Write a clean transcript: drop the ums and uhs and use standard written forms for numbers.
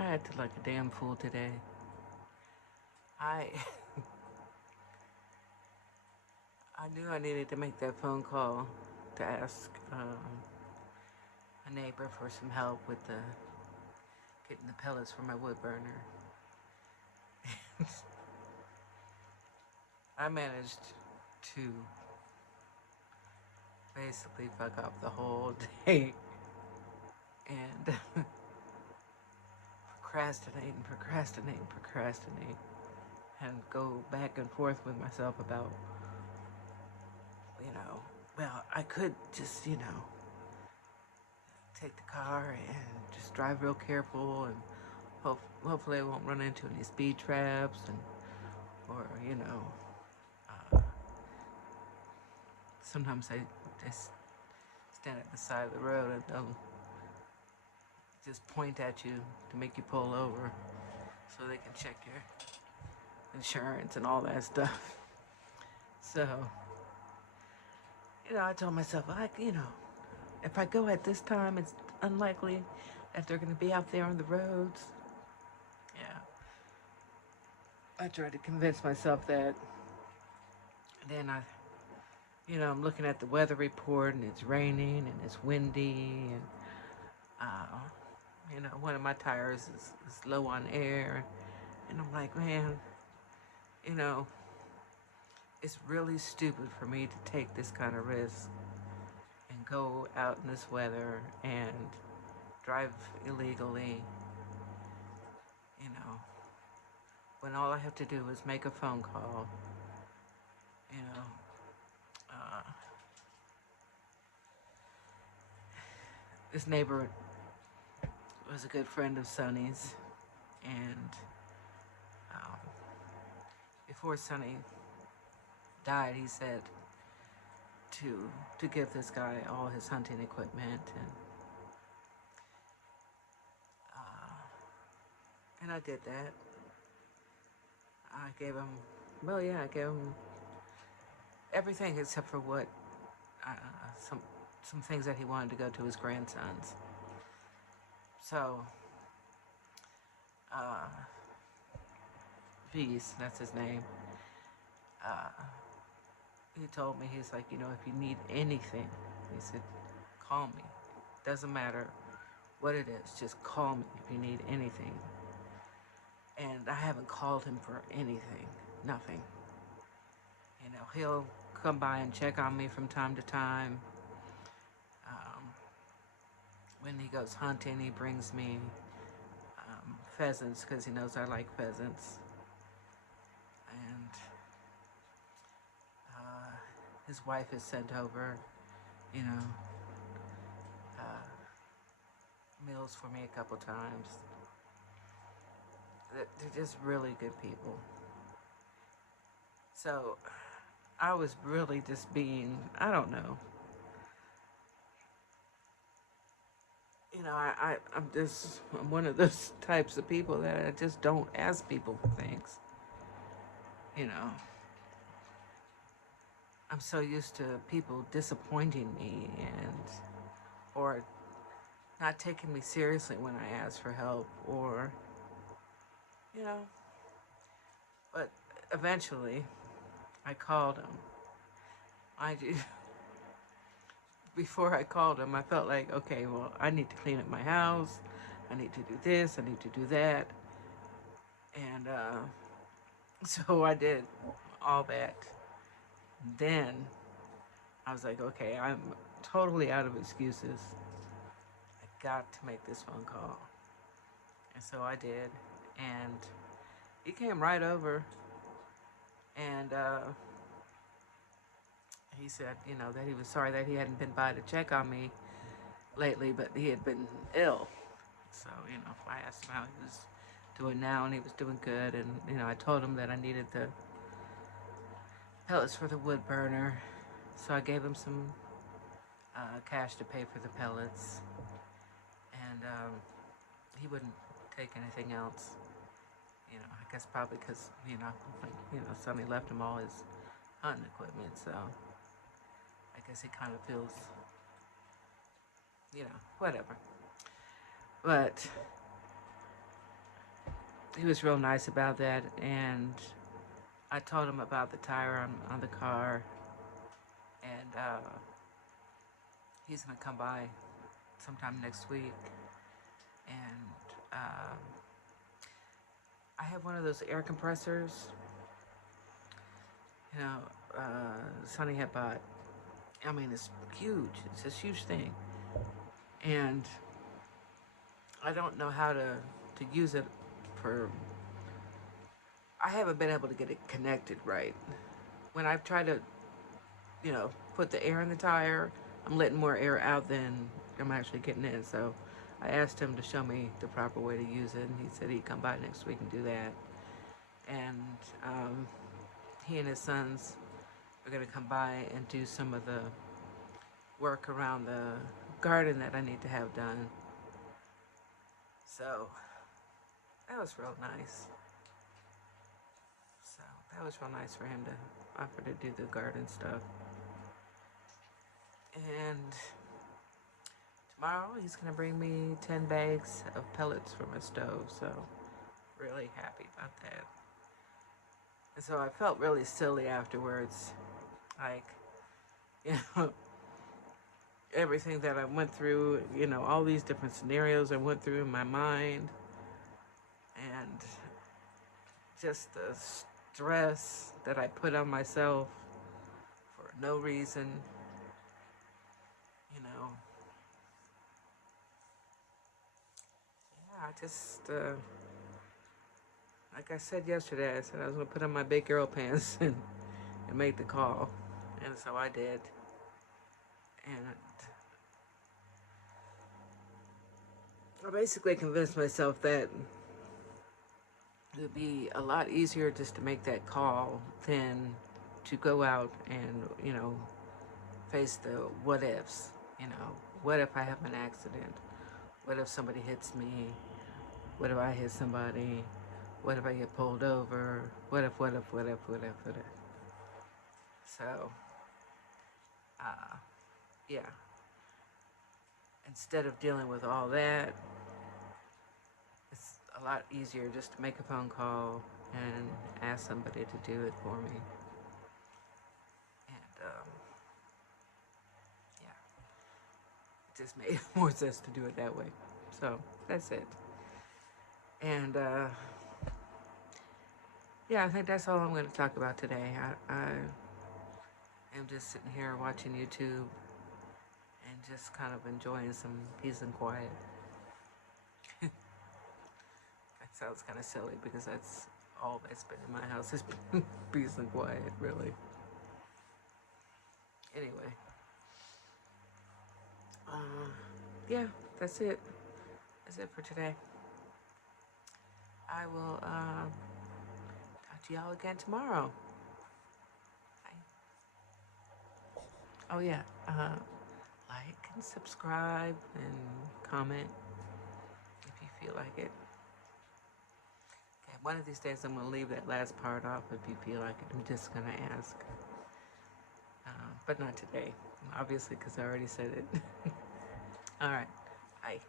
I acted like a damn fool today. I I knew I needed to make that phone call to ask a neighbor for some help with getting the pellets for my wood burner. I managed to basically fuck up the whole day and procrastinate, and go back and forth with myself about, you know, well, I could just, take the car and just drive real careful and hopefully I won't run into any speed traps or, uh, sometimes I just stand at the side of the road and they'll just point at you to make you pull over so they can check your insurance and all that stuff. So, I told myself, if I go at this time, it's unlikely that they're going to be out there on the roads. Yeah. I tried to convince myself that. Then I'm looking at the weather report and it's raining and it's windy and, one of my tires is low on air. And I'm like, man, you know, it's really stupid for me to take this kind of risk and go out in this weather and drive illegally, you know, when all I have to do is make a phone call, you know. This neighbor was a good friend of Sonny's, and um, before Sonny died, he said to give this guy all his hunting equipment, and I did that. I gave him, I gave him everything except for what uh, some some things that he wanted to go to his grandsons. So, uh, Peace, that's his name. Uh, he told me, he's like, if you need anything, he said, call me. Doesn't matter what it is, just call me if you need anything. And I haven't called him for anything, nothing. He'll come by and check on me from time to time. When he goes hunting, he brings me pheasants because he knows I like pheasants. And his wife has sent over, you know, uh, meals for me a couple times. They're just really good people. So I was really just being, I don't know. I'm one of those types of people that I just don't ask people for things. You know, I'm so used to people disappointing me or not taking me seriously when I ask for help you know, but eventually I called him. I do. Before I called him, I felt like, okay, well, I need to clean up my house. I need to do this. I need to do that. And so I did all that. Then I was like, okay, I'm totally out of excuses. I got to make this phone call. And so I did. And he came right over and he said, that he was sorry that he hadn't been by to check on me lately, but he had been ill. So, I asked him how he was doing now, and he was doing good. And, I told him that I needed the pellets for the wood burner. So I gave him some cash to pay for the pellets. And he wouldn't take anything else. I guess probably because, Sonny left him all his hunting equipment. So I guess he kind of feels, whatever. But he was real nice about that, and I told him about the tire on the car, and he's gonna come by sometime next week. And I have one of those air compressors, you know, Sonny had bought. I mean, it's huge. It's this huge thing, and I don't know how to use it for. I haven't been able to get it connected right. When I've tried to, put the air in the tire, I'm letting more air out than I'm actually getting in. So I asked him to show me the proper way to use it, and he said he'd come by next week and do that. And he and his sons are going to come by and do some of the work around the garden that I need to have done. So that was real nice. So that was real nice for him to offer to do the garden stuff. And tomorrow he's gonna bring me 10 bags of pellets for my stove. So really happy about that. And so I felt really silly afterwards. Like, you know, everything that I went through, all these different scenarios I went through in my mind, and just the stress that I put on myself for no reason, Yeah, I just, like I said yesterday, I said I was going to put on my big girl pants and make the call. And so I did. And I basically convinced myself that it would be a lot easier just to make that call than to go out and, face the what ifs. What if I have an accident? What if somebody hits me? What if I hit somebody? What if I get pulled over? What if? So, yeah. Instead of dealing with all that, it's a lot easier just to make a phone call and ask somebody to do it for me. And, yeah. It just made more sense to do it that way. So, that's it. And, yeah, I think that's all I'm going to talk about today. I am just sitting here watching YouTube and just kind of enjoying some peace and quiet. That sounds kind of silly because that's all that's been in my house has been peace and quiet, really. Anyway, yeah, that's it. That's it for today. I will talk to y'all again tomorrow. Bye. Oh yeah, like and subscribe and comment if you feel like it. Okay, one of these days I'm going to leave that last part off if you feel like it. I'm just going to ask. But not today, obviously, because I already said it. All right. Bye.